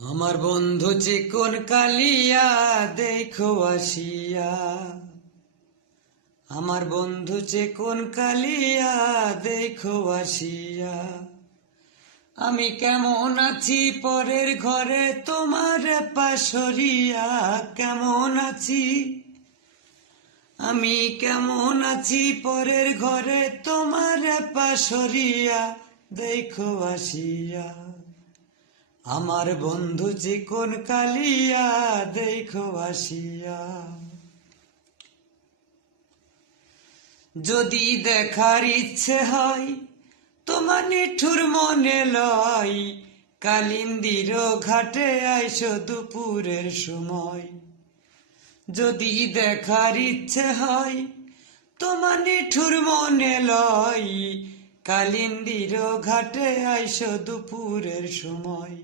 আমার বন্ধু চিকন কালিয়া দেখো আসিয়া, আমার বন্ধু চিকন কালিয়া দেখো আসিয়া। আমি কেমন আছি পরের ঘরে তোমার পাশরিয়া, কেমন আছি আমি কেমন আছি পরের ঘরে তোমার পাশরিয়া দেখো আসিয়া। আমার বন্ধু চিকন কালিয়া দেখো আসিয়া। যদি দেখার ইচ্ছে হয় তোমার নিঠুর মনে লয়, কালিন্দির ঘাটে আইসো দুপুরের সময়। যদি দেখার ইচ্ছে হয় তোমার নিঠুর মনে লয়, কালিন্দির ঘাটে আইসো দুপুরের সময়।